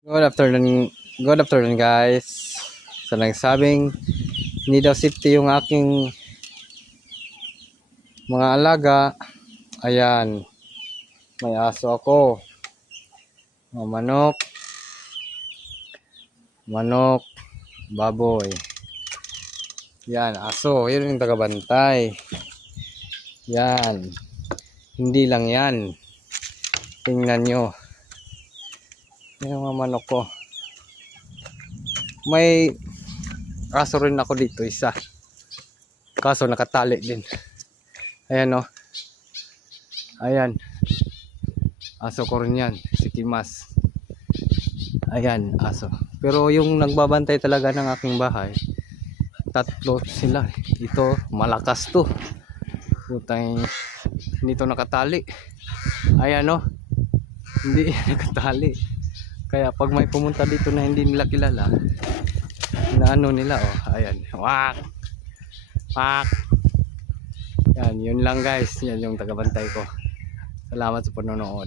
Good afternoon guys. Sa nagsabing hindi daw safety yung aking mga alaga. Ayan, may aso ako. Manok, baboy. Yan, aso. Yun yung tagabantay. Yan. Hindi lang yan. Tingnan nyo. Yan ang mga manok ko. May aso rin ako dito, isa. Kaso nakatali din. Ayan o. Ayan. Aso ko rin yan. Si Kimas. Ayan, aso. Pero yung nagbabantay talaga ng aking bahay, tatlo sila. Ito, malakas to. Putang, hindi to nakatali. Ayan o. Hindi nakatali. Kaya pag may pumunta dito na hindi nila kilala, na ano nila, oh, ayan, wak, pak. Yan, yun lang guys. Yan yung tagabantay ko. Salamat sa panonood.